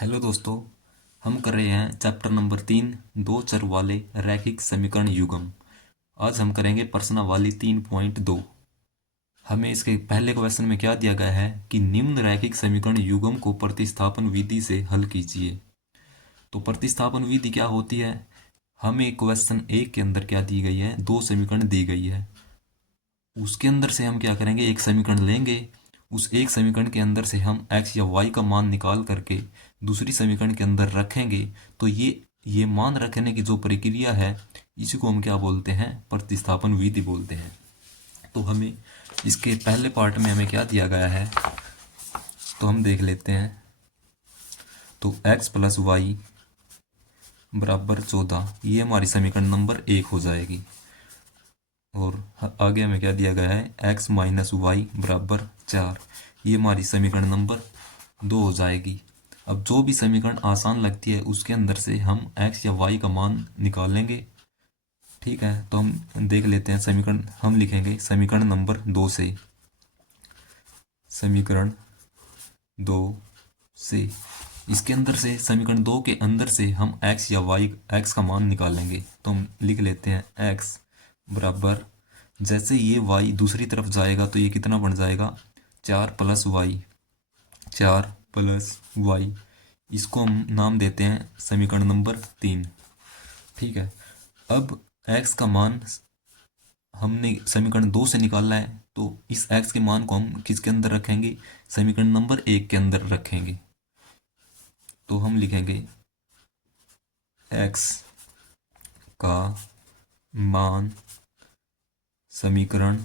Hello दोस्तों। हम कर रहे हैं चैप्टर नंबर 3 दो चर वाले रैखिक समीकरण युग्म। आज हम करेंगे प्रश्नावली 3.2। हमें इसके पहले क्वेश्चन में क्या दिया गया है कि निम्न रैखिक समीकरण युग्म को प्रतिस्थापन विधि से हल कीजिए। तो प्रतिस्थापन विधि क्या होती है? हमें क्वेश्चन एक के अंदर क्या दी गई है, दो समीकरण दी गई है। उसके अंदर से हम क्या करेंगे, एक समीकरण लेंगे। उस एक समीकरण के अंदर से हम x या y का मान निकाल करके दूसरी समीकरण के अंदर रखेंगे। तो ये मान रखने की जो प्रक्रिया है, इसी को हम क्या बोलते हैं, प्रतिस्थापन विधि बोलते हैं। तो हमें इसके पहले पार्ट में हमें क्या दिया गया है, तो हम देख लेते हैं। तो x प्लस वाई बराबर 14, ये हमारी समीकरण नंबर 1 हो जाएगी। और आगे हमें क्या दिया गया है, x माइनस वाई बराबर 4, ये हमारी समीकरण नंबर 2 हो जाएगी। अब जो भी समीकरण आसान लगती है उसके अंदर से हम x या y का मान निकालेंगे। ठीक है, तो हम देख लेते हैं। समीकरण हम लिखेंगे समीकरण नंबर 2 से, समीकरण 2 से इसके अंदर से समीकरण 2 के अंदर से हम x या y x का मान निकालेंगे। तो हम लिख लेते हैं x बराबर, जैसे ये y दूसरी तरफ जाएगा तो ये कितना बन जाएगा, 4 प्लस वाई, 4 प्लस वाई। इसको हम नाम देते हैं समीकरण नंबर 3। ठीक है, अब x का मान हमने समीकरण 2 से निकाला है, तो इस x के मान को हम किसके अंदर रखेंगे, समीकरण नंबर 1 के अंदर रखेंगे। तो हम लिखेंगे x का मान समीकरण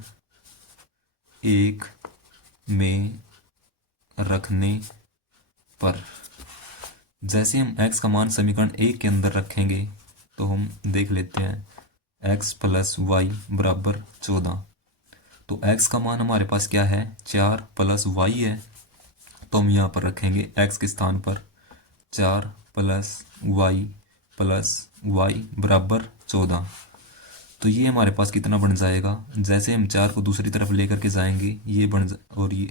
1 में रखने पर, जैसे हम x का मान समीकरण 1 के अंदर रखेंगे तो हम देख लेते हैं x प्लस वाई बराबर 14। तो x का मान हमारे पास क्या है, 4 प्लस वाई है। तो हम यहाँ पर रखेंगे x के स्थान पर 4 प्लस वाई बराबर 14। तो ये हमारे पास कितना बन जाएगा, जैसे हम 4 को दूसरी तरफ लेकर के जाएंगे ये और ये,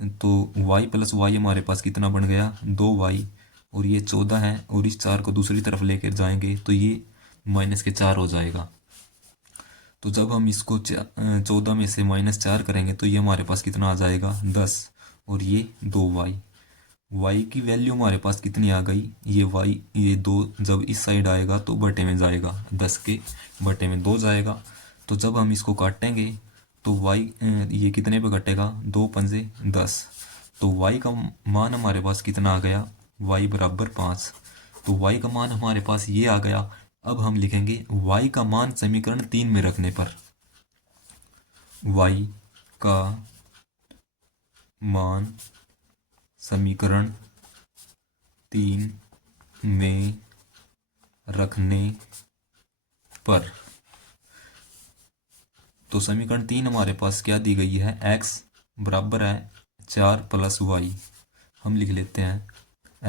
तो y प्लस वाई हमारे पास कितना बन गया, 2y। और ये 14 है, और इस 4 को दूसरी तरफ लेकर जाएंगे तो ये माइनस के 4 हो जाएगा। तो जब हम इसको 14 में से -4 करेंगे तो ये हमारे पास कितना आ जाएगा, 10। और ये 2y, y की वैल्यू हमारे पास कितनी आ गई, ये y, ये 2 जब इस साइड आएगा तो बटे में जाएगा, 10 के बटे में 2 जाएगा। तो जब हम इसको काटेंगे तो y ये कितने पे कटेगा, 2 पंजे 10। तो y का मान हमारे पास कितना आ गया, y बराबर 5। तो y का मान हमारे पास ये आ गया। अब हम लिखेंगे y का मान समीकरण 3 में रखने पर, y का मान समीकरण 3 में रखने पर, तो समीकरण 3 हमारे पास क्या दी गई है, x बराबर है 4 प्लस वाई। हम लिख लेते हैं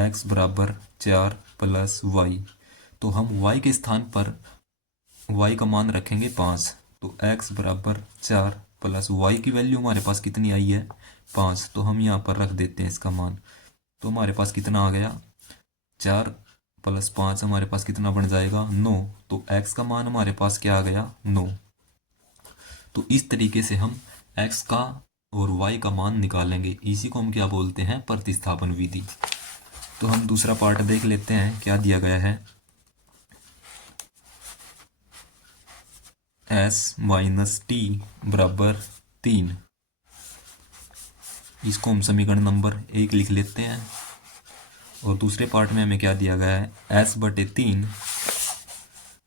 x बराबर 4 प्लस वाई। तो हम y के स्थान पर y का मान रखेंगे 5। तो x बराबर 4 प्लस वाई की वैल्यू हमारे पास कितनी आई है, 5। तो हम यहाँ पर रख देते हैं इसका मान। तो हमारे पास कितना आ गया, 4 प्लस 5 हमारे पास कितना बन जाएगा, 9। तो x का मान हमारे पास क्या आ गया, 9। तो इस तरीके से हम x का और y का मान निकालेंगे। इसी को हम क्या बोलते हैं, प्रतिस्थापन विधि। तो हम दूसरा पार्ट देख लेते हैं, क्या दिया गया है, s माइनस टी बराबर 3। इसको हम समीकरण नंबर 1 लिख लेते हैं। और दूसरे पार्ट में हमें क्या दिया गया है, s बटे 3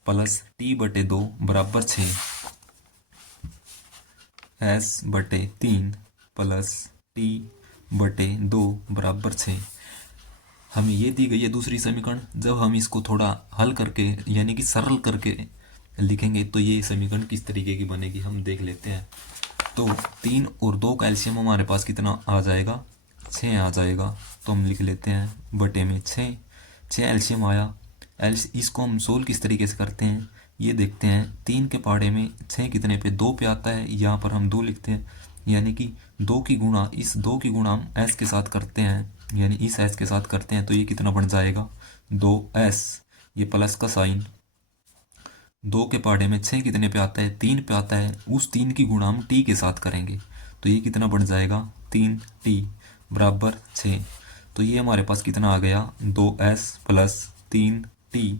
प्लस टी बटे 2 बराबर 6। s बटे 3 प्लस टी बटे 2 बराबर 6। हमें ये दी गई है दूसरी समीकरण। जब हम इसको थोड़ा हल करके यानी कि सरल करके लिखेंगे तो ये समीकरण किस तरीके की बनेगी, हम देख लेते हैं। तो 3 और 2 का एलसीएम हमारे पास कितना आ जाएगा, 6 आ जाएगा। तो हम लिख लेते हैं बटे में 6 एलसीएम आया। इसको हम सोल्व किस तरीके से करते हैं, ये देखते हैं। 3 के पहाड़े में 6 कितने पे, 2 पे आता है। यहाँ पर हम 2 लिखते हैं, यानी कि 2 की गुणा, इस 2 की गुणा हम s के साथ करते हैं, यानी इस एस के साथ करते हैं तो ये कितना बन जाएगा 2s। ये प्लस का साइन 2 के पहाड़े में 6 कितने पे आता है 3 पे आता है, उस 3 की गुणा हम टी के साथ करेंगे तो ये कितना बन जाएगा 3t बराबर 6। तो ये हमारे पास कितना आ गया 2s प्लस 3t।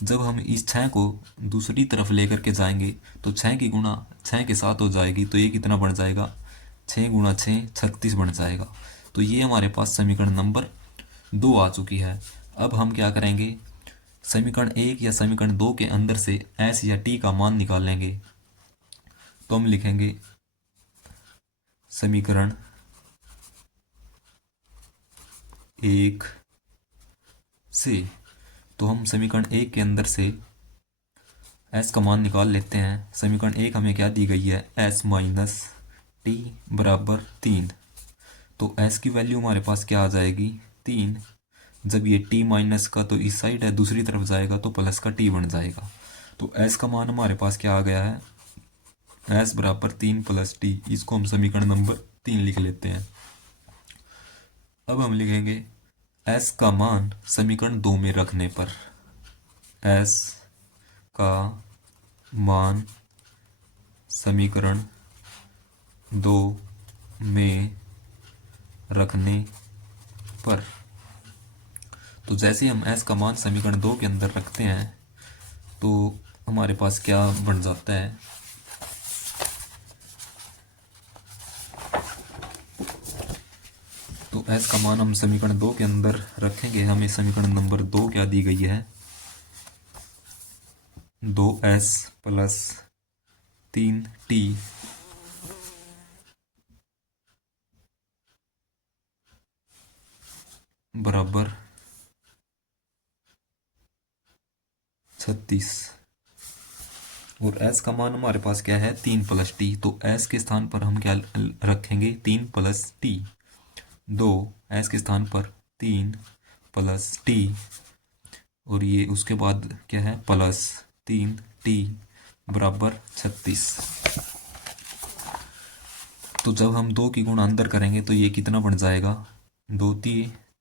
जब हम इस 6 को दूसरी तरफ लेकर के जाएंगे तो 6 की गुणा 6 के साथ हो जाएगी तो ये कितना बन जाएगा 6 गुणा 6 36 बन जाएगा। तो ये हमारे पास समीकरण नंबर 2 आ चुकी है। अब हम क्या करेंगे समीकरण 1 या समीकरण 2 के अंदर से एस या टी का मान निकालेंगे। तो हम लिखेंगे समीकरण 1 से, तो हम समीकरण 1 के अंदर से एस का मान निकाल लेते हैं। समीकरण 1 हमें क्या दी गई है एस माइनस टी बराबर 3। तो एस की वैल्यू हमारे पास क्या आ जाएगी 3। जब ये टी माइनस का तो इस साइड है दूसरी तरफ जाएगा तो प्लस का टी बन जाएगा। तो एस का मान हमारे पास क्या आ गया है एस बराबर 3 प्लस टी। इसको हम समीकरण नंबर 3 लिख लेते हैं। अब हम लिखेंगे एस का मान समीकरण 2 में रखने पर, एस का मान समीकरण 2 में रखने पर, तो जैसे हम एस का मान समीकरण 2 के अंदर रखते हैं तो हमारे पास क्या बन जाता है तो एस का मान हम समीकरण 2 के अंदर रखेंगे। हमें समीकरण नंबर 2 क्या दी गई है 2s प्लस 3t बराबर 36। और s का मान हमारे पास क्या है 3 प्लस टी। तो s के स्थान पर हम क्या रखेंगे 3 प्लस टी। 2 s के स्थान पर 3 प्लस टी और ये उसके बाद क्या है प्लस 3t बराबर 36। तो जब हम 2 की गुणा अंदर करेंगे तो ये कितना बन जाएगा 2 ती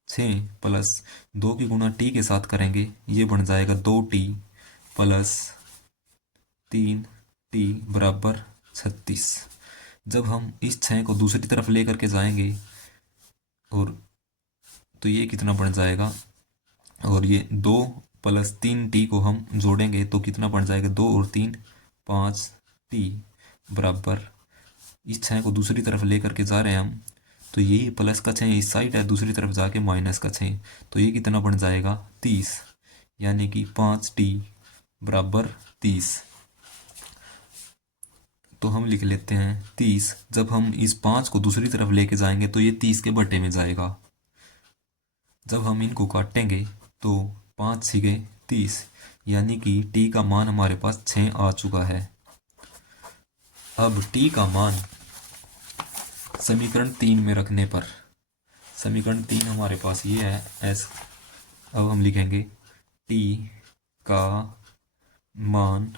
6 प्लस 2 की गुणा टी के साथ करेंगे ये बन जाएगा 2t प्लस 3t बराबर 36। जब हम इस 6 को दूसरी तरफ लेकर के जाएंगे और तो ये कितना बन जाएगा और ये 2 प्लस 3t को हम जोड़ेंगे तो कितना बन जाएगा 2 और 3 5t बराबर, इस 6 को दूसरी तरफ लेकर के जा रहे हैं हम तो यही प्लस का 6 इस साइड है दूसरी तरफ जाके माइनस का 6 तो ये कितना बन जाएगा 30 यानी कि 5t बराबर 30। तो हम लिख लेते हैं 30। जब हम इस 5 को दूसरी तरफ लेके जाएंगे तो ये 30 के बटे में जाएगा। जब हम इनको काटेंगे तो 5 छिके 30 यानी कि t का मान हमारे पास 6 आ चुका है। अब t का मान समीकरण 3 में रखने पर, समीकरण 3 हमारे पास ये है s। अब हम लिखेंगे t का मान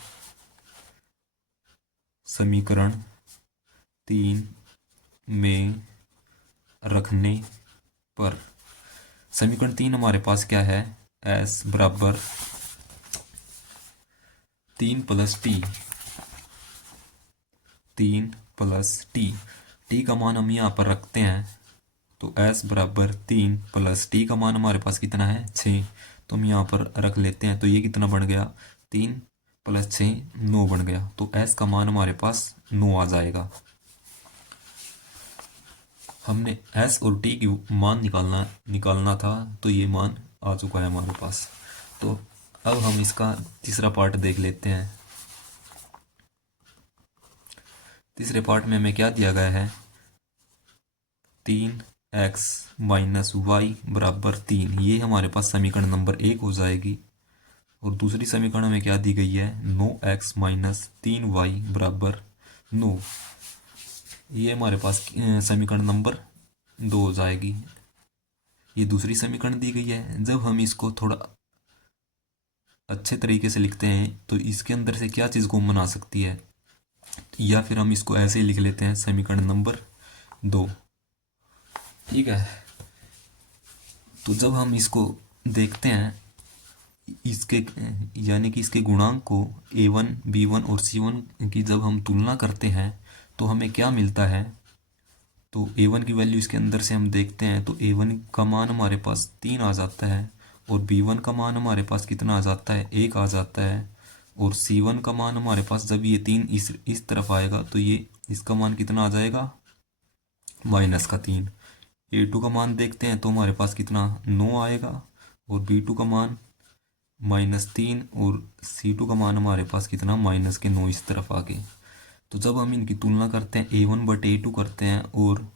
समीकरण 3 में रखने पर, समीकरण 3 हमारे पास क्या है s बराबर 3 plus T, 3 plus T. T का मान हम यहाँ पर रखते हैं तो s बराबर 3 प्लस टी का मान हमारे पास कितना है 6 तो हम यहाँ पर रख लेते हैं। तो ये कितना बन गया 3 प्लस 6 9 बन गया। तो s का मान हमारे पास 9 आ जाएगा। हमने s और t की मान निकालना था तो ये मान आ चुका है हमारे पास। तो अब हम इसका तीसरा पार्ट देख लेते हैं। तीसरे पार्ट में हमें क्या दिया गया है 3x माइनस वाई बराबर 3। ये हमारे पास समीकरण नंबर 1 हो जाएगी। और दूसरी समीकरण में क्या दी गई है 9x माइनस 3y बराबर 9। ये हमारे पास समीकरण नंबर 2 हो जाएगी। ये दूसरी समीकरण दी गई है। जब हम इसको थोड़ा अच्छे तरीके से लिखते हैं तो इसके अंदर से क्या चीज़ कॉमन आ सकती है, या फिर हम इसको ऐसे ही लिख लेते हैं समीकरण नंबर 2। ठीक है। तो जब हम इसको देखते हैं, इसके यानी कि इसके गुणांक को A1 B1 और C1 की जब हम तुलना करते हैं तो हमें क्या मिलता है। तो A1 की वैल्यू इसके अंदर से हम देखते हैं तो A1 का मान हमारे पास 3 आ जाता है, और B1 का मान हमारे पास कितना आ जाता है, 1 आ जाता है। और C1 का मान हमारे पास जब ये 3 इस तरफ आएगा तो ये इसका मान कितना आ जाएगा, -3। A2 का मान देखते हैं तो हमारे पास कितना 9 आएगा, और B2 का मान -3, और C2 का मान हमारे पास कितना -9 इस तरफ आ गए। तो जब हम इनकी तुलना करते हैं A1 बटे A2 करते हैं, और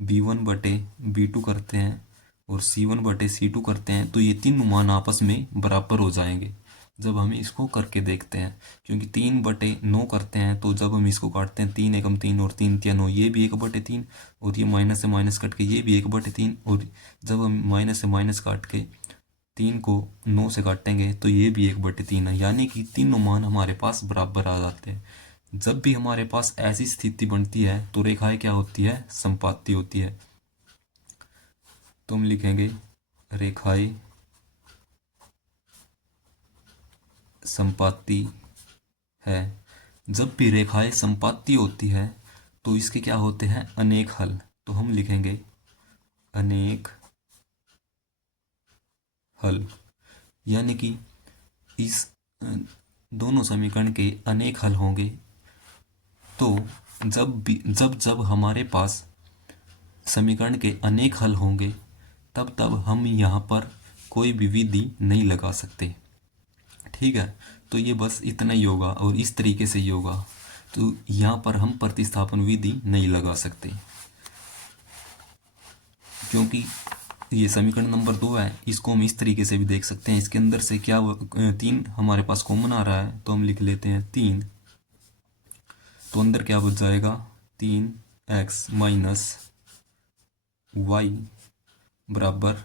B1 बटे B2 करते हैं, और C1 बटे C2 करते हैं, तो ये तीनों मान आपस में बराबर हो जाएंगे जब हम इसको करके देखते हैं। क्योंकि 3/9 करते हैं तो जब हम इसको काटते हैं 3 एकम 3 और 3 तिया 9, ये भी 1/3, और ये माइनस से माइनस कट के ये भी 1/3, और जब हम माइनस से माइनस काट के 3 को 9 से काटेंगे तो ये भी 1/3 है। यानी कि तीनों मान हमारे पास बराबर आ जाते हैं। जब भी हमारे पास ऐसी स्थिति बनती है तो रेखाएं क्या होती है, संपाती होती है। तो हम लिखेंगे रेखाएं संपाती है। जब भी रेखाएं संपाती होती है तो इसके क्या होते हैं, अनेक हल। तो हम लिखेंगे अनेक हल, यानी कि इस दोनों समीकरण के अनेक हल होंगे। तो जब जब हमारे पास समीकरण के अनेक हल होंगे तब तब हम यहाँ पर कोई भी विधि नहीं लगा सकते। ठीक है, तो ये बस इतना ही होगा और इस तरीके से ही होगा। तो यहाँ पर हम प्रतिस्थापन विधि नहीं लगा सकते, क्योंकि ये समीकरण नंबर 2 है, इसको हम इस तरीके से भी देख सकते हैं। इसके अंदर से क्या 3 हमारे पास कॉमन आ रहा है, तो हम लिख लेते हैं 3। तो अंदर क्या बच जाएगा, 3x माइनस वाई बराबर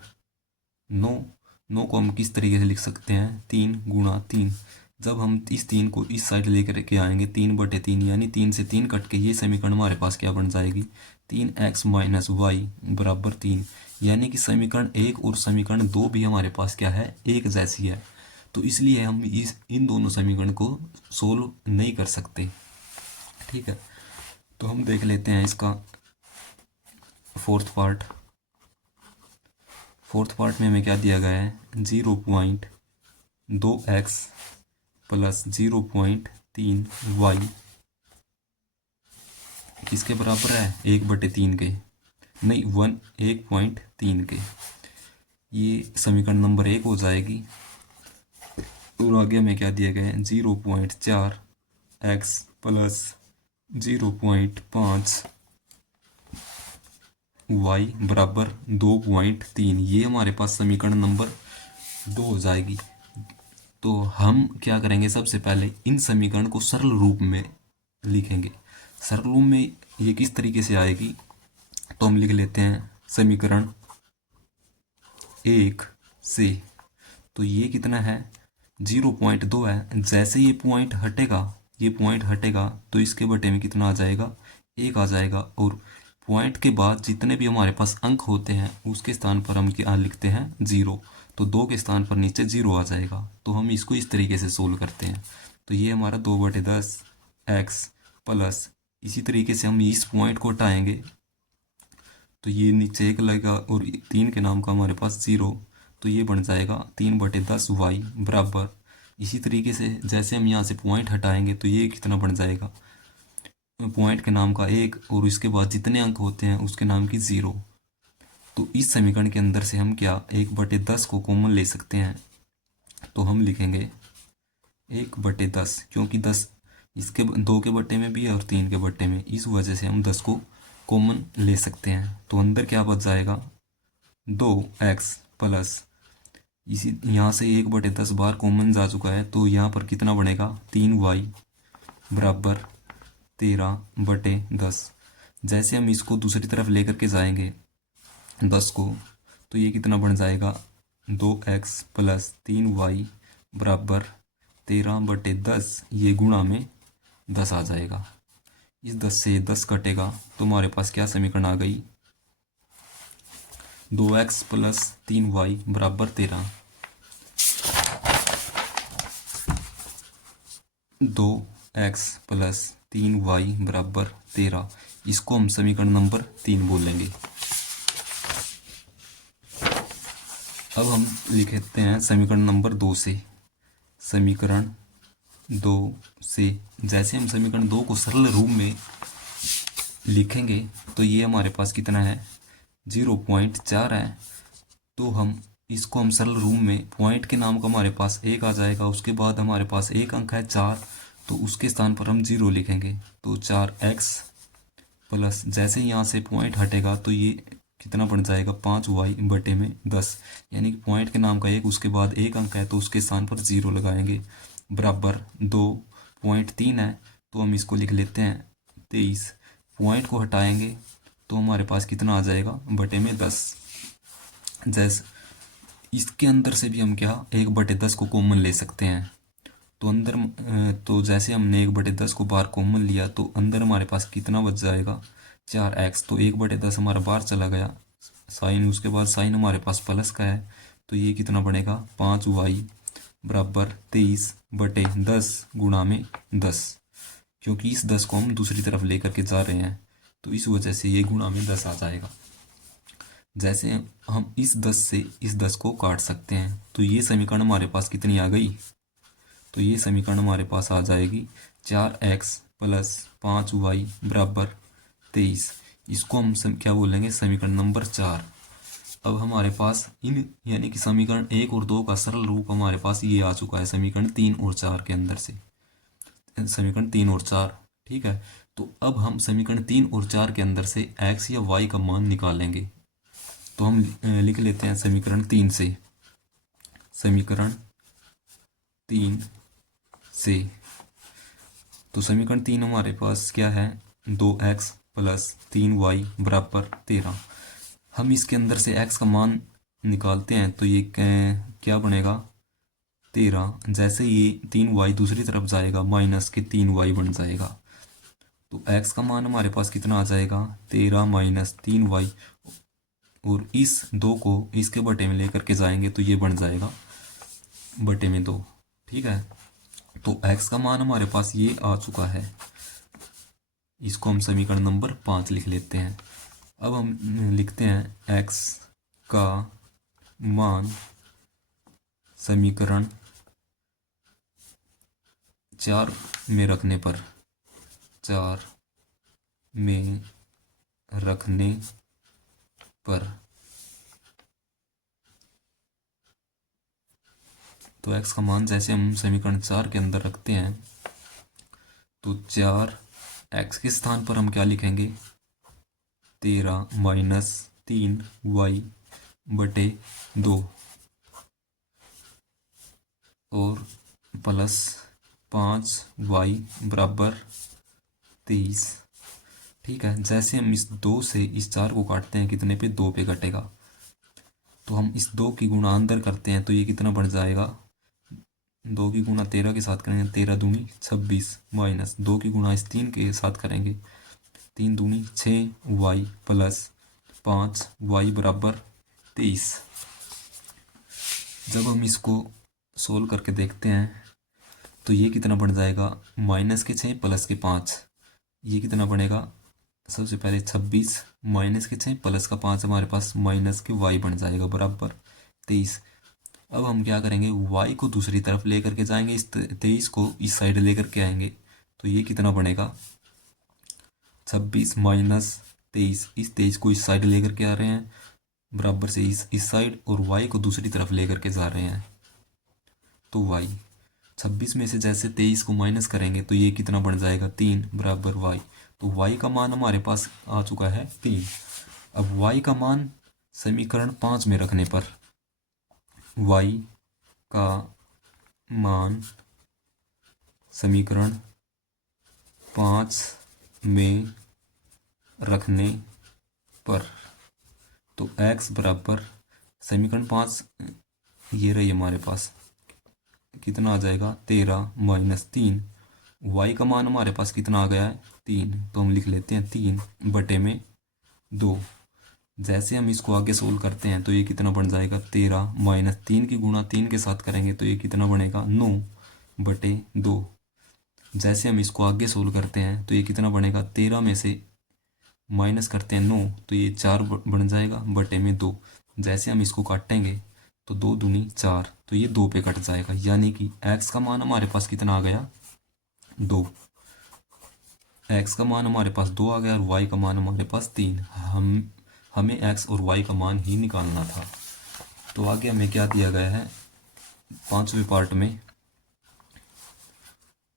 9। 9 को हम किस तरीके से लिख सकते हैं, 3 गुणा 3। जब हम इस 3 को इस साइड लेकर के आएंगे 3/3, यानी 3 से 3 कट के ये समीकरण हमारे पास क्या बन जाएगी, 3x माइनस वाई बराबर 3। यानी कि समीकरण 1 और समीकरण 2 भी हमारे पास क्या है, एक जैसी है। तो इसलिए हम इन दोनों समीकरण को सोल्व नहीं कर सकते। ठीक है, तो हम देख लेते हैं इसका फोर्थ पार्ट। फोर्थ पार्ट में हमें क्या दिया गया है, 0.2x प्लस 0.3y किसके बराबर है, 1/3 के, नहीं 1.3 के। ये समीकरण नंबर 1 हो जाएगी। और आगे हमें क्या दिया गया है, 0.4x प्लस 0.5 y बराबर 2.3। ये हमारे पास समीकरण नंबर 2 हो जाएगी। तो हम क्या करेंगे, सबसे पहले इन समीकरण को सरल रूप में लिखेंगे। सरल रूप में ये किस तरीके से आएगी, तो हम लिख लेते हैं समीकरण 1 से। तो ये कितना है, 0.2 है। जैसे ये पॉइंट हटेगा तो इसके बटे में कितना आ जाएगा, 1 आ जाएगा। और पॉइंट के बाद जितने भी हमारे पास अंक होते हैं उसके स्थान पर हम क्या लिखते हैं, 0। तो 2 के स्थान पर नीचे 0 आ जाएगा। तो हम इसको इस तरीके से सोल्व करते हैं। तो ये हमारा 2/10 x प्लस, इसी तरीके से हम इस पॉइंट को हटाएंगे तो ये नीचे 1 लगेगा, और 3 के नाम का हमारे पास 0। तो ये बन जाएगा 3/10 y बराबर, इसी तरीके से जैसे हम यहाँ से पॉइंट हटाएंगे तो ये कितना बन जाएगा, पॉइंट के नाम का 1 और इसके बाद जितने अंक होते हैं उसके नाम की 0। तो इस समीकरण के अंदर से हम क्या 1/10 को कॉमन ले सकते हैं। तो हम लिखेंगे 1/10, क्योंकि 10 इसके 2 के बट्टे में भी है और 3 के बट्टे में, इस वजह से हम 10 को कॉमन ले सकते हैं। तो अंदर क्या बच जाएगा, 2x प्लस, इसी यहाँ से 1/10 बार कॉमन जा चुका है तो यहाँ पर कितना बनेगा, 3y बराबर 13/10। जैसे हम इसको दूसरी तरफ लेकर के जाएंगे 10 को, तो ये कितना बन जाएगा, 2x प्लस 3y बराबर 13/10। ये गुणा में 10 आ जाएगा। इस 10 से 10 कटेगा तो हमारे पास क्या समीकरण आ गई, 2x प्लस 3y बराबर 13। 2x प्लस 3y बराबर 13, इसको हम समीकरण नंबर 3 बोलेंगे। अब हम लिखते हैं समीकरण नंबर 2 से। समीकरण 2 से जैसे हम समीकरण 2 को सरल रूप में लिखेंगे तो ये हमारे पास कितना है, 0.4 है। तो हम इसको हम सरल रूप में पॉइंट के नाम का हमारे पास एक आ जाएगा, उसके बाद हमारे पास एक अंक है 4, तो उसके स्थान पर हम 0 लिखेंगे। तो 4x प्लस जैसे ही यहाँ से पॉइंट हटेगा तो ये कितना बन जाएगा, 5y बटे में 10, यानी कि पॉइंट के नाम का एक, उसके बाद एक अंक है तो उसके स्थान पर 0 लगाएंगे, बराबर 2.3 है तो हम इसको लिख लेते हैं 23। पॉइंट को हटाएंगे तो हमारे पास कितना आ जाएगा, बटे में 10। जैसे इसके अंदर से भी हम क्या 1/10 को कॉमन ले सकते हैं। तो अंदर तो जैसे हमने 1/10 को बाहर कॉमन लिया तो अंदर हमारे पास कितना बच जाएगा, 4x। तो 1/10 हमारा बाहर चला गया, साइन उसके बाद साइन हमारे पास प्लस का है, तो ये कितना बनेगा, 5y बराबर 23/10 गुणा में 10, क्योंकि इस 10 को हम दूसरी तरफ लेकर के जा रहे हैं तो इस वजह से ये गुणा में 10 आ जाएगा। जैसे हम इस 10 से इस 10 को काट सकते हैं तो ये समीकरण हमारे पास कितनी आ गई, तो ये समीकरण हमारे पास आ जाएगी 4x प्लस 5y बराबर 23। इसको हम क्या बोलेंगे, समीकरण नंबर 4। अब हमारे पास इन यानी कि समीकरण 1 और 2 का सरल रूप हमारे पास ये आ चुका है समीकरण 3 और 4 के अंदर से, समीकरण 3 और 4। ठीक है, तो अब हम समीकरण 3 और 4 के अंदर से x या y का मान निकालेंगे। तो हम लिख लेते हैं समीकरण 3 से। समीकरण 3 से तो समीकरण 3 हमारे पास क्या है, 2x प्लस 3y बराबर 13। हम इसके अंदर से x का मान निकालते हैं तो ये क्या बनेगा, 13। जैसे ये 3y दूसरी तरफ जाएगा माइनस के 3y बन जाएगा, तो x का मान हमारे पास कितना आ जाएगा, 13 माइनस 3y, और इस 2 को इसके बटे में लेकर के जाएंगे तो ये बन जाएगा बटे में 2। ठीक है, तो x का मान हमारे पास ये आ चुका है, इसको हम समीकरण नंबर 5 लिख लेते हैं। अब हम लिखते हैं x का मान समीकरण 4 में रखने पर, 4 में रखने पर, तो x का मान जैसे हम समीकरण 4 के अंदर रखते हैं तो 4x के स्थान पर हम क्या लिखेंगे, 13 माइनस 3y बटे 2 और प्लस 5y बराबर 23। ठीक है, जैसे हम इस 2 से इस 4 को काटते हैं कितने पे, 2 पे कटेगा, तो हम इस 2 की गुणा अंदर करते हैं तो ये कितना बढ़ जाएगा, 2 की गुणा 13 के साथ करेंगे, 13 दूनी 26 माइनस 2 की गुणा इस 3 के साथ करेंगे, 3 दूनी 6y प्लस 5y बराबर 23। जब हम इसको सोल्व करके देखते हैं तो ये कितना बन जाएगा, माइनस के 6 प्लस के 5, ये कितना बनेगा, सबसे पहले 26 माइनस के 6 प्लस का 5 हमारे पास माइनस के y बन जाएगा बराबर 23। अब हम क्या करेंगे, y को दूसरी तरफ लेकर के जाएंगे, इस 23 को इस साइड लेकर के आएंगे तो ये कितना बनेगा, 26 माइनस 23, इस 23 को इस साइड लेकर के आ रहे हैं बराबर से इस साइड, और y को दूसरी तरफ लेकर के जा रहे हैं तो y 26 में से जैसे 23 को माइनस करेंगे तो ये कितना बन जाएगा, 3 बराबर y। तो y का मान हमारे पास आ चुका है 3। अब y का मान समीकरण 5 में रखने पर, y का मान समीकरण 5 में रखने पर, तो x बराबर समीकरण 5 ये रही हमारे पास, कितना आ जाएगा, 13 माइनस 3, y का मान हमारे पास कितना आ गया है, 3, तो हम लिख लेते हैं 3 बटे में 2, जैसे हम इसको आगे सोल्व करते हैं तो ये कितना बन जाएगा 13 माइनस 3 की गुणा 3 के साथ करेंगे तो ये कितना बनेगा 9/2। जैसे हम इसको आगे सोल्व करते हैं तो ये कितना बनेगा 13 में से माइनस करते हैं 9 तो ये 4 बन जाएगा बटे में 2। जैसे हम इसको काटेंगे तो 2 दूनी 4 तो ये 2 पे कट जाएगा, यानी कि x का मान हमारे पास कितना आ गया 2। x का मान हमारे पास 2 आ गया और y का मान हमारे पास 3। हमें x और y का मान ही निकालना था। तो आगे हमें क्या दिया गया है 5वें पार्ट में,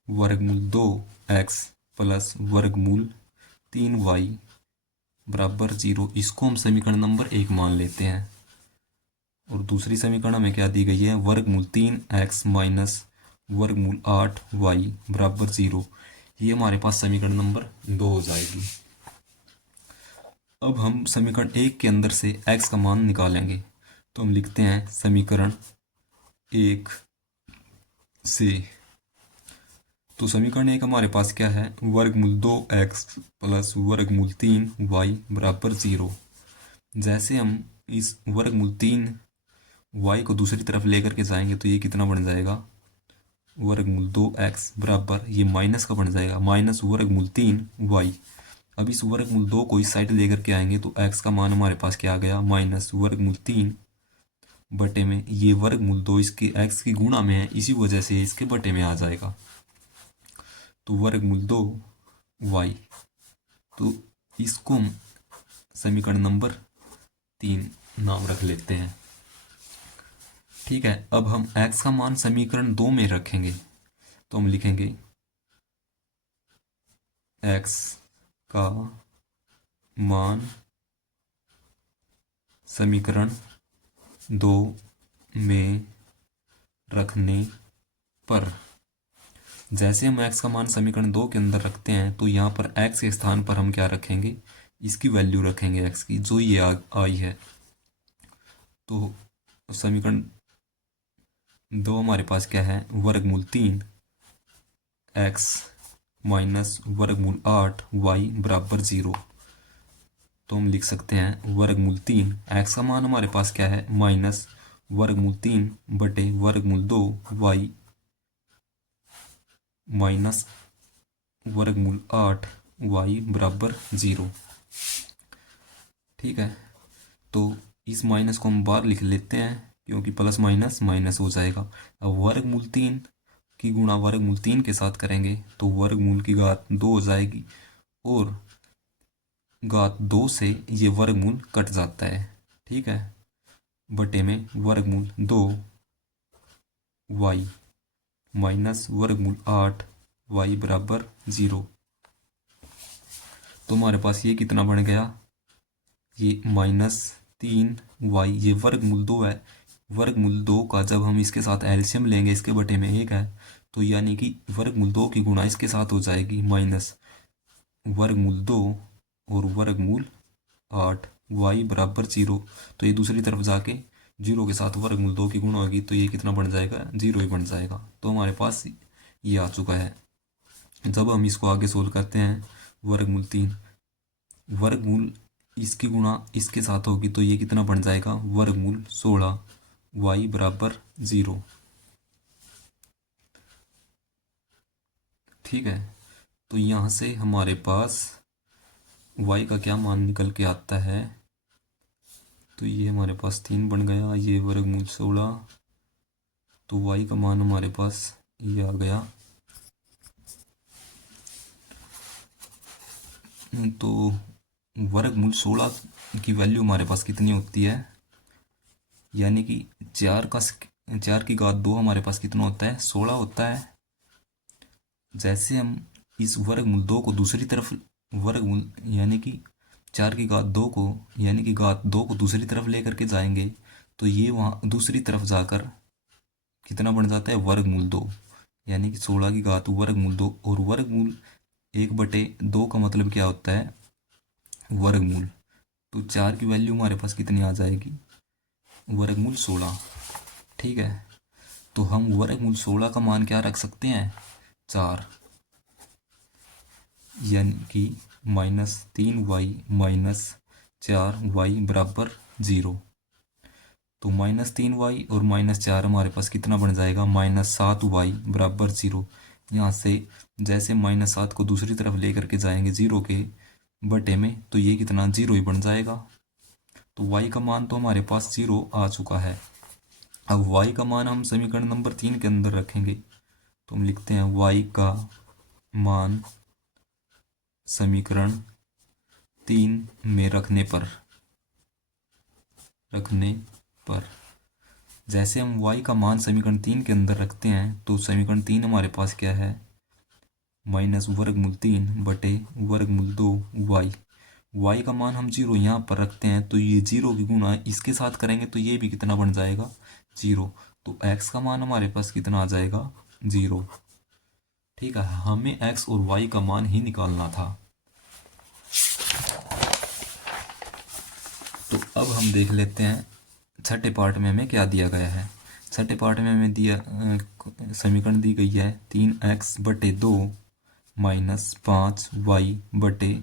वर्गमूल 2x प्लस वर्गमूल 3y बराबर 0। इसको हम समीकरण नंबर 1 मान लेते हैं। और दूसरी समीकरण में क्या दी गई है वर्गमूल 3x माइनस वर्गमूल 8y बराबर 0। ये हमारे पास समीकरण नंबर 2 हो जाएगी। अब हम समीकरण 1 के अंदर से x का मान निकालेंगे। तो हम लिखते हैं समीकरण 1 से, तो समीकरण 1 हमारे पास क्या है वर्गमूल 2x प्लस वर्गमूल 3y बराबर 0। जैसे हम इस वर्गमूल 3y को दूसरी तरफ लेकर के जाएंगे तो ये कितना बन जाएगा वर्गमूल 2x बराबर ये माइनस का बन जाएगा माइनस वर्गमूल 3y। अब इस वर्गमूल 2 को इस साइड लेकर के आएंगे तो x का मान हमारे पास क्या आ गया माइनस वर्गमूल 3 बटे में ये वर्गमूल 2 इसके x की गुणा में है, इसी वजह से इसके बटे में आ जाएगा। तो वर्गमूल 2y, तो इसको हम समीकरण नंबर 3 नाम रख लेते हैं। ठीक है, अब हम x का मान समीकरण 2 में रखेंगे तो हम लिखेंगे x का मान समीकरण 2 में रखने पर, जैसे हम x का मान समीकरण 2 के अंदर रखते हैं तो यहाँ पर x के स्थान पर हम क्या रखेंगे इसकी वैल्यू रखेंगे x की, जो ये आई है। तो समीकरण 2 हमारे पास क्या है वर्गमूल 3x माइनस वर्गमूल 8y बराबर 0। तो हम लिख सकते हैं वर्गमूल 3x का मान हमारे पास क्या है माइनस वर्गमूल 3 बटे वर्गमूल 2y माइनस वर्गमूल 8y बराबर 0। ठीक है, तो इस माइनस को हम बाहर लिख लेते हैं क्योंकि प्लस माइनस माइनस हो जाएगा। अब वर्गमूल 3 की गुणा वर्गमूल 3 के साथ करेंगे तो वर्गमूल की घात 2 हो जाएगी और घात 2 से ये वर्गमूल कट जाता है। ठीक है, बटे में वर्गमूल 2y माइनस वर्गमूल 8y बराबर 0। तो हमारे पास ये कितना बन गया ये -3y, ये वर्गमूल 2 है। वर्गमूल 2 का जब हम इसके साथ एलसीएम लेंगे इसके बटे में 1 है तो यानी कि वर्गमूल 2 की गुणा इसके साथ हो जाएगी माइनस वर्गमूल 2 और वर्गमूल 8y बराबर 0। तो ये दूसरी तरफ जाके 0 के साथ वर्गमूल 2 की गुणा होगी तो ये कितना बन जाएगा 0 ही बन जाएगा। तो हमारे पास ये आ चुका है। जब हम इसको आगे सोल्व करते हैं वर्गमूल 3 वर्गमूल इसकी गुणा इसके साथ होगी तो ये कितना बन जाएगा वर्गमूल 16y बराबर 0। ठीक है, तो यहाँ से हमारे पास y का क्या मान निकल के आता है, तो ये हमारे पास 3 बन गया, ये वर्गमूल 16, तो y का मान हमारे पास ये आ गया। तो वर्गमूल 16 की वैल्यू हमारे पास कितनी होती है, यानी कि 4 की घात 2 हमारे पास कितना होता है 16 होता है। जैसे हम इस वर्गमूल 2 को दूसरी तरफ वर्गमूल यानी कि 4 की घात 2 को यानी कि घात 2 को दूसरी तरफ लेकर के जाएंगे तो ये वहाँ दूसरी तरफ जाकर कितना बन जाता है वर्गमूल 2, यानी कि 16 की घात वर्गमूल 2। और वर्गमूल 1/2 का मतलब क्या होता है वर्गमूल। तो 4 की वैल्यू हमारे पास कितनी आ जाएगी वर्गमूल 16। ठीक है, तो हम वर्गमूल 16 का मान क्या रख सकते हैं 4, यानी कि -3y 4y बराबर 0। तो -3y और -4 हमारे पास कितना बन जाएगा, -7y बराबर 0। यहाँ से जैसे -7 को दूसरी तरफ लेकर के जाएंगे 0 के बटे में, तो ये कितना 0 ही बन जाएगा। तो y का मान तो हमारे पास 0 आ चुका है। अब y का मान हम समीकरण नंबर 3 के अंदर रखेंगे। तो हम लिखते हैं y का मान समीकरण 3 में रखने पर जैसे हम y का मान समीकरण 3 के अंदर रखते हैं तो समीकरण 3 हमारे पास क्या है, -वर्गमूल 3 बटे वर्गमूल 2y। y का मान हम 0 यहाँ पर रखते हैं तो ये 0 की गुणा इसके साथ करेंगे तो ये भी कितना बन जाएगा, 0। तो x का मान हमारे पास कितना आ जाएगा, 0। ठीक है, हमें x और y का मान ही निकालना था। तो अब हम देख लेते हैं छठे पार्ट में हमें क्या दिया गया है। छठे पार्ट में हमें समीकरण दी गई है 3x बटे 2 -5y बटे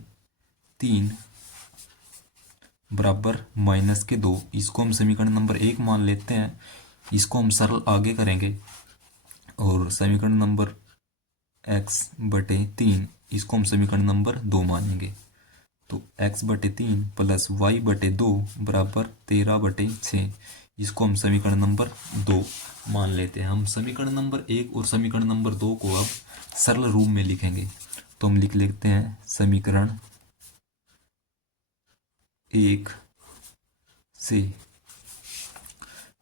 3 बराबर -2। इसको हम समीकरण नंबर 1 मान लेते हैं। इसको हम सरल आगे करेंगे और समीकरण नंबर x बटे 3 इसको हम समीकरण नंबर 2 मानेंगे। तो x बटे 3 प्लस y बटे 2 बराबर 13 बटे 6। इसको हम समीकरण नंबर 2 मान लेते हैं। हम समीकरण नंबर 1 और समीकरण नंबर 2 को अब सरल रूप में लिखेंगे। तो हम लिख लेते हैं समीकरण 1 से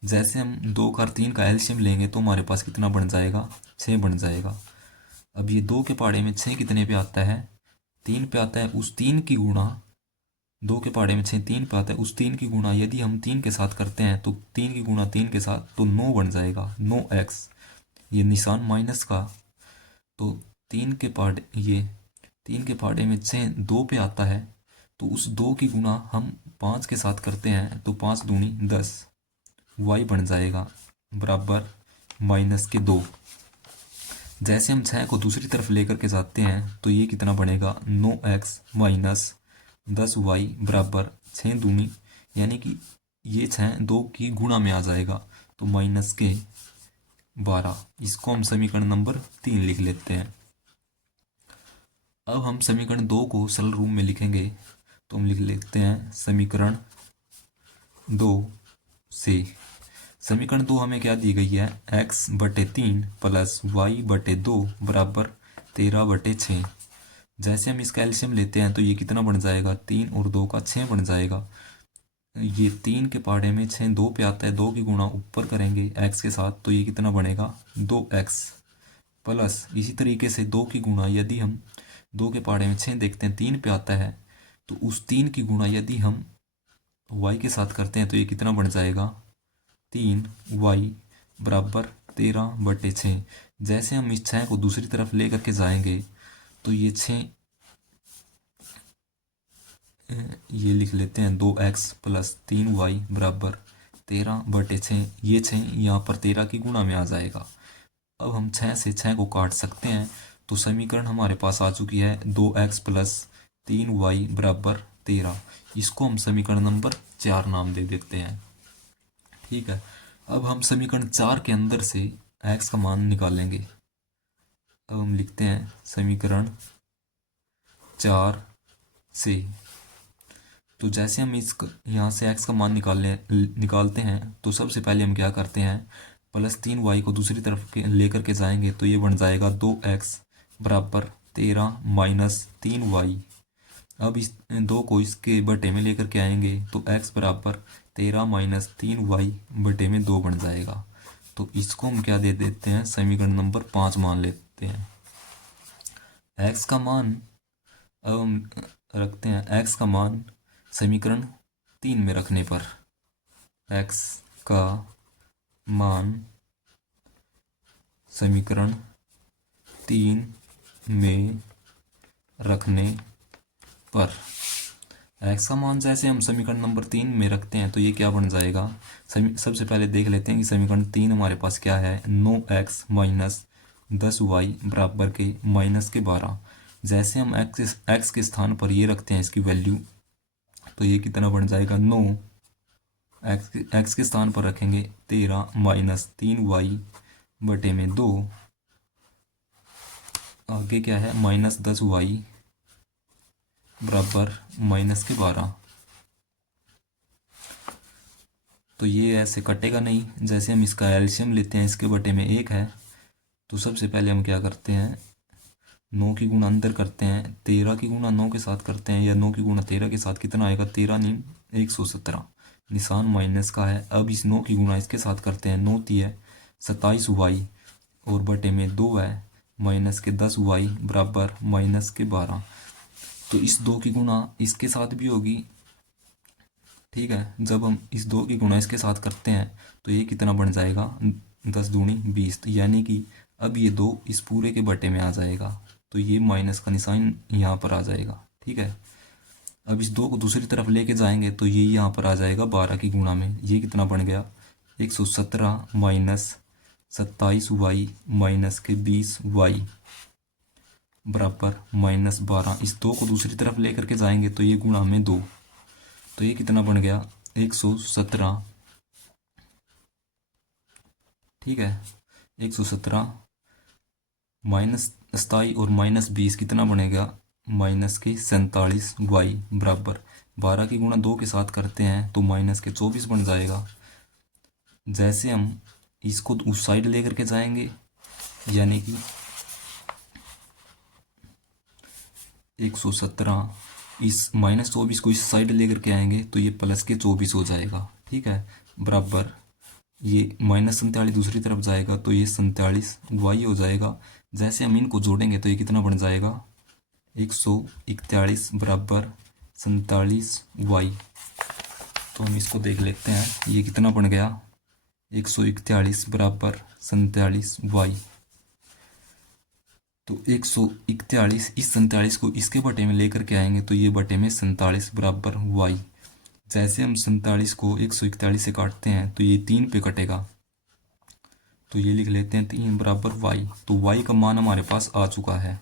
जैसे हम 2 और 3 का एलसीएम लेंगे तो हमारे पास कितना बन जाएगा, 6 बन जाएगा। अब ये 2 के पहाड़े में 6 कितने पे आता है, 3 पे आता है। उस 3 की गुणा 2 के पहाड़े में 6 3 पे आता है, उस 3 की गुणा यदि हम 3 के साथ करते हैं तो 3 की गुणा 3 के साथ तो 9 बन जाएगा, 9x। ये निशान माइनस का, तो 3 के पहाड़े में 6 2 पे आता है तो उस 2 की गुणा हम 5 के साथ करते हैं तो 5 दूनी 10 y बन जाएगा बराबर -2। जैसे हम 6 को दूसरी तरफ लेकर के जाते हैं तो ये कितना बनेगा, 9x माइनस 10y बराबर 6 दूनी, यानी कि ये 6 2 की गुणा में आ जाएगा तो -12। इसको हम समीकरण नंबर 3 लिख लेते हैं। अब हम समीकरण 2 को सरल रूप में लिखेंगे। तो हम लिख लेते हैं समीकरण 2 से समीकरण 2 हमें क्या दी गई है, x बटे 3 प्लस y बटे 2 बराबर 13 बटे 6। जैसे हम इसका एलसीएम लेते हैं तो ये कितना बन जाएगा, 3 और 2 का 6 बन जाएगा। ये 3 के पहाड़े में 6 2 पे आता है, 2 की गुणा ऊपर करेंगे x के साथ तो ये कितना बनेगा, 2x प्लस इसी तरीके से 2 की गुणा यदि हम 2 के पहाड़े में 6 देखते हैं 3 पे आता है तो उस 3 की गुणा यदि हम y के साथ करते हैं तो ये कितना बन जाएगा, 3y बराबर 13 बटे 6। जैसे हम इस 6 को दूसरी तरफ ले करके जाएंगे तो ये 6 ये लिख लेते हैं 2x प्लस 3y बराबर 13 बटे 6। ये 6 यहाँ पर 13 की गुणा में आ जाएगा। अब हम 6 से 6 को काट सकते हैं तो समीकरण हमारे पास आ चुकी है 2x प्लस 3y बराबर 13। इसको हम समीकरण नंबर 4 नाम दे देते हैं। ठीक है, अब हम समीकरण 4 के अंदर से x का मान निकालेंगे। अब हम लिखते हैं समीकरण 4 से, तो जैसे हम इस यहाँ से x का मान निकालते हैं तो सबसे पहले हम क्या करते हैं, +3y को दूसरी तरफ के लेकर के जाएंगे तो ये बन जाएगा 2x बराबर 13 माइनस 3y। अब इस 2 को इसके बटे में लेकर के आएंगे तो x बराबर 13 माइनस 3y बटे में 2 बन जाएगा। तो इसको हम क्या दे देते हैं, समीकरण नंबर 5 मान लेते हैं। x का मान अब हम रखते हैं, x का मान समीकरण 3 में रखने पर x का मान समीकरण 3 में रखने पर x का मान जैसे हम समीकरण नंबर 3 में रखते हैं तो ये क्या बन जाएगा। सबसे पहले देख लेते हैं कि समीकरण 3 हमारे पास क्या है, 9x माइनस 10y बराबर के -12। जैसे हम x के स्थान पर ये रखते हैं इसकी वैल्यू तो ये कितना बन जाएगा 9। एक्स के स्थान पर रखेंगे 13 माइनस 3y बटे में 2। आगे क्या है माइनस 10y बराबर माइनस के 12। तो ये ऐसे कटेगा नहीं। जैसे हम इसका एलसीएम लेते हैं, इसके बटे में 1 है, तो सबसे पहले हम क्या करते हैं 9 की गुणा अंदर करते हैं, 13 की गुणा 9 के साथ करते हैं, या 9 की गुणा 13 के साथ कितना आएगा 13 नीम 117। निशान माइनस का है। अब इस 9 की गुणा इसके साथ करते हैं, 9 ती है 27y और बटे में 2 है माइनस के 10y बराबर माइनस के 12। तो इस 2 की गुणा इसके साथ भी होगी। ठीक है, जब हम इस 2 की गुणा इसके साथ करते हैं तो ये कितना बन जाएगा 10 दूनी 20। तो यानी कि अब ये 2 इस पूरे के बटे में आ जाएगा, तो ये माइनस का निशान यहाँ पर आ जाएगा। ठीक है, अब इस 2 को दूसरी तरफ लेके जाएंगे तो ये यहाँ पर आ जाएगा 12 की गुणा में। ये कितना बन गया 117 माइनस 27y माइनस के 20y बराबर माइनस 12। इस 2 को दूसरी तरफ लेकर के जाएंगे तो ये गुणा में 2, तो ये कितना बन गया 117। ठीक है, 117 माइनस 27 और माइनस 20 कितना बनेगा माइनस के 47y बराबर 12 की गुणा 2 के साथ करते हैं तो माइनस के 24 बन जाएगा। जैसे हम इसको उस साइड लेकर के जाएंगे, यानी कि 117 इस माइनस 24 को इस साइड लेकर के आएंगे तो ये प्लस के 24 हो जाएगा। ठीक है, बराबर ये माइनस 47 दूसरी तरफ जाएगा तो ये 47y हो जाएगा। जैसे हम इनको जोड़ेंगे तो ये कितना बन जाएगा 141 बराबर 47y। तो हम इसको देख लेते हैं, ये कितना बन गया 141 बराबर 47y। तो 141 इस 47 को इसके बटे में लेकर के आएंगे तो ये बटे में 47 बराबर y। जैसे हम 47 को 141 से काटते हैं तो ये 3 पे कटेगा, तो ये लिख लेते हैं 3 बराबर y। तो y का मान हमारे पास आ चुका है।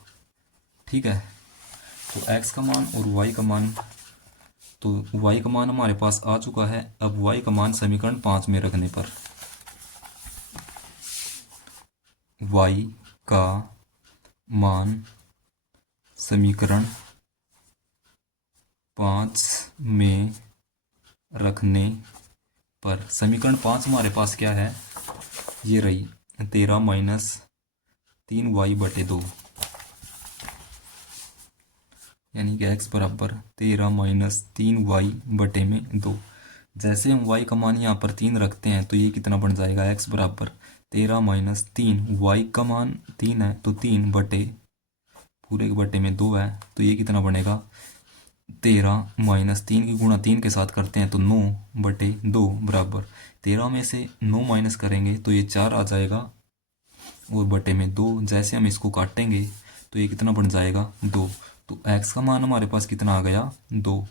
ठीक है, तो x का मान और y का मान, तो y का मान हमारे पास आ चुका है। अब y का मान समीकरण 5 में रखने पर y का मान समीकरण 5 में रखने पर, समीकरण 5 हमारे पास क्या है, ये रही 13 माइनस 3y बटे 2, यानी कि x बराबर 13 माइनस 3y बटे में 2। जैसे हम y का मान यहाँ पर 3 रखते हैं तो ये कितना बन जाएगा x बराबर 13 माइनस 3, y का मान 3 है तो 3 बटे पूरे के बटे में 2 है, तो ये कितना बनेगा 13 माइनस 3 की गुणा 3 के साथ करते हैं तो 9 बटे 2 बराबर 13 में से 9 माइनस करेंगे तो ये 4 आ जाएगा और बटे में 2। जैसे हम इसको काटेंगे तो ये कितना बन जाएगा 2। तो x का मान हमारे पास कितना आ गया 2।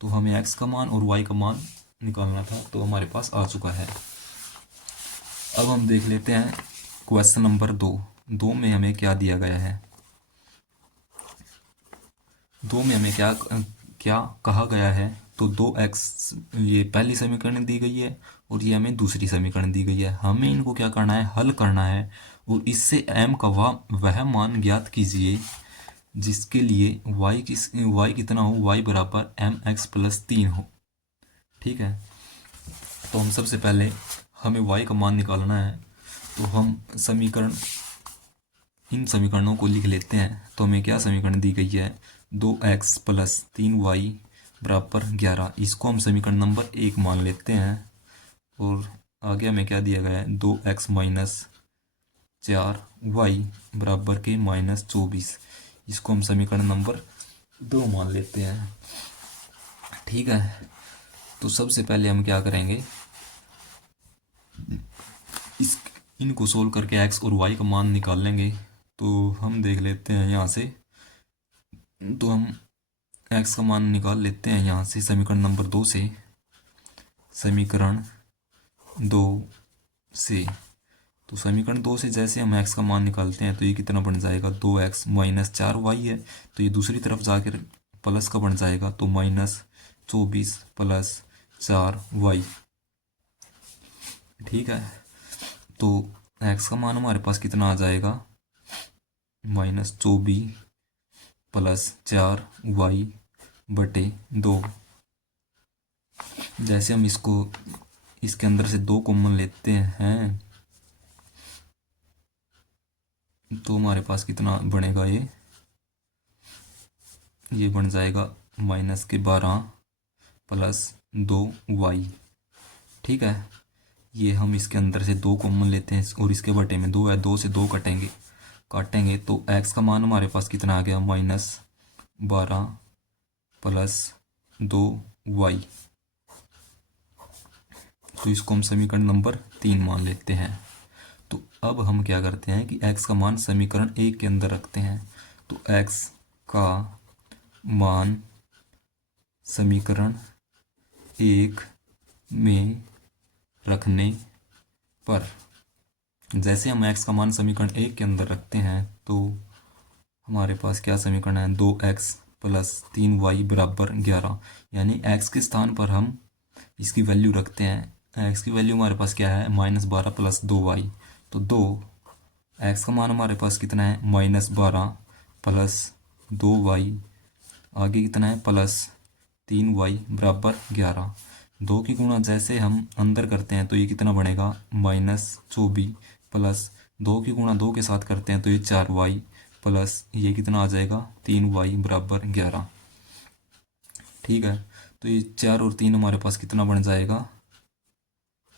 तो हमें x का मान और y का मान निकालना था, तो हमारे पास आ चुका है। अब हम देख लेते हैं क्वेश्चन नंबर 2 में हमें क्या दिया गया है। 2 में हमें क्या क्या कहा गया है, तो 2x ये पहली समीकरण दी गई है और ये हमें दूसरी समीकरण दी गई है। हमें इनको क्या करना है हल करना है और इससे m का वह मान ज्ञात कीजिए जिसके लिए y कितना हो, y बराबर mx प्लस 3 हो। ठीक है, तो हम सबसे पहले हमें y का मान निकालना है, तो हम इन समीकरणों को लिख लेते हैं। तो हमें क्या समीकरण दी गई है 2x प्लस 3y बराबर 11, इसको हम समीकरण नंबर 1 मान लेते हैं। और आगे हमें क्या दिया गया है 2x माइनस 4y बराबर के माइनस 24, इसको हम समीकरण नंबर 2 मान लेते हैं। ठीक है, तो सबसे पहले हम क्या करेंगे इनको सोल्व करके x और y का मान निकाल लेंगे। तो हम देख लेते हैं यहाँ से, तो हम x का मान निकाल लेते हैं यहाँ से समीकरण नंबर 2 से। समीकरण 2 से, तो समीकरण 2 से जैसे हम x का मान निकालते हैं तो ये कितना बन जाएगा 2x माइनस 4y है, तो ये दूसरी तरफ जाकर प्लस का बन जाएगा तो माइनस 24 प्लस 4y। ठीक है, तो x का मान हमारे पास कितना आ जाएगा, -24 प्लस 4y बटे 2। जैसे हम इसको इसके अंदर से 2 कॉमन लेते हैं तो हमारे पास कितना बनेगा, ये बन जाएगा -12 प्लस 2y। ठीक है, ये हम इसके अंदर से 2 कॉमन लेते हैं और इसके बटे में 2 है, 2 से 2 काटेंगे तो x का मान हमारे पास कितना आ गया, -12 प्लस 2y। तो इसको हम समीकरण नंबर 3 मान लेते हैं। तो अब हम क्या करते हैं कि x का मान समीकरण 1 के अंदर रखते हैं। तो x का मान समीकरण 1 में रखने पर, जैसे हम x का मान समीकरण 1 के अंदर रखते हैं तो हमारे पास क्या समीकरण है, 2x प्लस 3y बराबर 11। यानी x के स्थान पर हम इसकी वैल्यू रखते हैं। x की वैल्यू हमारे पास क्या है, -12 प्लस 2y। तो 2 x का मान हमारे पास कितना है, -12 प्लस 2y, आगे कितना है प्लस 3y बराबर 11। 2 की गुणा जैसे हम अंदर करते हैं तो ये कितना बनेगा, -24 प्लस 2 की गुणा 2 के साथ करते हैं तो ये 4y प्लस ये कितना आ जाएगा, 3y बराबर 11। ठीक है, तो ये 4 और 3 हमारे पास कितना बन जाएगा,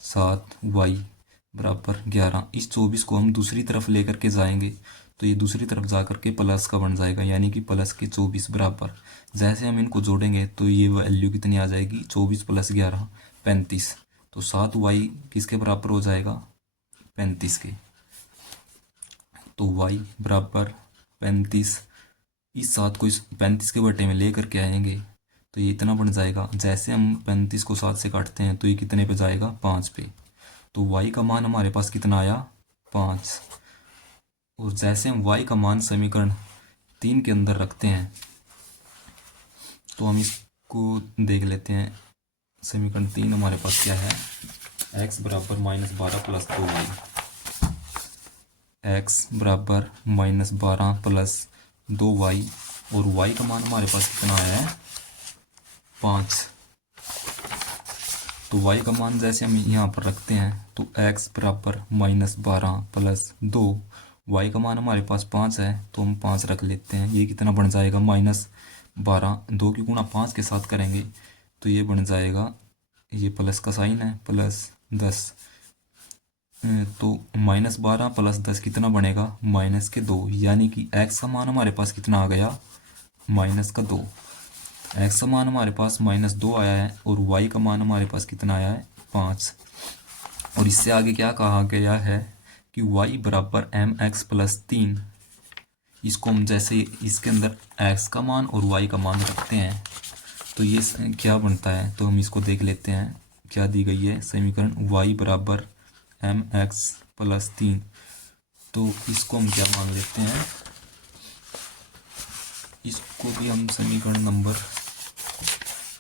7y बराबर 11। इस 24 को हम दूसरी तरफ लेकर के जाएंगे तो ये दूसरी तरफ जा करके प्लस का बन जाएगा, यानी कि प्लस के 24 बराबर। जैसे हम इनको जोड़ेंगे तो ये वैल्यू कितनी आ जाएगी, 24 प्लस 11 35। तो 7y किसके बराबर हो जाएगा, 35 के। तो y बराबर 35, इस 7 को इस 35 के बटे में ले करके आएंगे तो ये इतना बन जाएगा। जैसे हम 35 को 7 से काटते हैं तो ये कितने पे जाएगा, 5 पे। तो y का मान हमारे पास कितना आया, 5। और जैसे हम y का मान समीकरण 3 के अंदर रखते हैं तो हम इसको देख लेते हैं। समीकरण 3 हमारे पास क्या है, x बराबर -12 प्लस 2y, x बराबर -12 प्लस 2y और y का मान हमारे पास कितना आया है, 5। तो y का मान जैसे हम यहाँ पर रखते हैं तो x बराबर -12 प्लस 2, y का मान हमारे पास 5 है तो हम 5 रख लेते हैं। ये कितना बन जाएगा, -12, 2 की गुणा 5 के साथ करेंगे तो ये बन जाएगा, ये प्लस का साइन है, प्लस 10। तो -12 प्लस 10 कितना बनेगा, -2। यानी कि x का मान हमारे पास कितना आ गया, -2। x का मान हमारे पास -2 आया है और y का मान हमारे पास कितना आया है, 5। और इससे आगे क्या कहा गया है कि y बराबर mx प्लस 3। इसको हम जैसे इसके अंदर x का मान और y का मान रखते हैं तो ये क्या बनता है, तो हम इसको देख लेते हैं। क्या दी गई है, समीकरण y बराबर mx प्लस 3। तो इसको हम क्या मान लेते हैं, इसको भी हम समीकरण नंबर,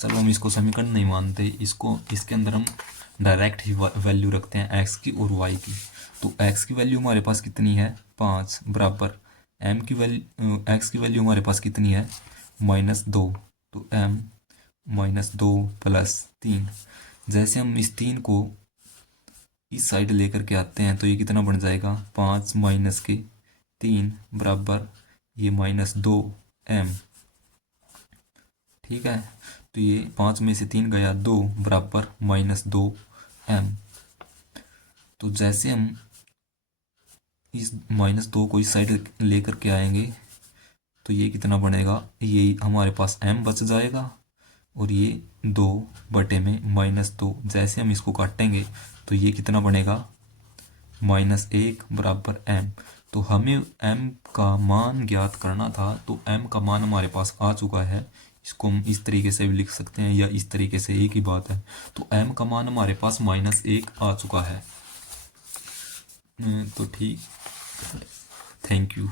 चलो हम इसको समीकरण नहीं मानते, इसको इसके अंदर हम डायरेक्ट ही वैल्यू रखते हैं x की और y की। तो x की वैल्यू हमारे पास कितनी है, 5 बराबर m की वैल्यू, x की वैल्यू हमारे पास कितनी है, -2। तो m -2 प्लस 3। जैसे हम इस 3 को इस साइड लेकर के आते हैं तो ये कितना बन जाएगा, 5 माइनस के 3 बराबर ये -2m। ठीक है, तो ये 5 में से 3 गया, 2 बराबर -2m। तो जैसे हम इस -2 को इस साइड लेकर के आएंगे तो ये कितना बनेगा, ये हमारे पास m बच जाएगा और ये 2 बटे में -2। जैसे हम इसको काटेंगे तो ये कितना बनेगा, -1 बराबर m। तो हमें m का मान ज्ञात करना था तो m का मान हमारे पास आ चुका है। इसको हम इस तरीके से भी लिख सकते हैं या इस तरीके से, एक ही बात है। तो m का मान हमारे पास -1 आ चुका है। तो ठीक, थैंक यू।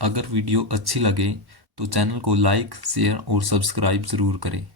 अगर वीडियो अच्छी लगे तो चैनल को लाइक शेयर और सब्सक्राइब ज़रूर करें।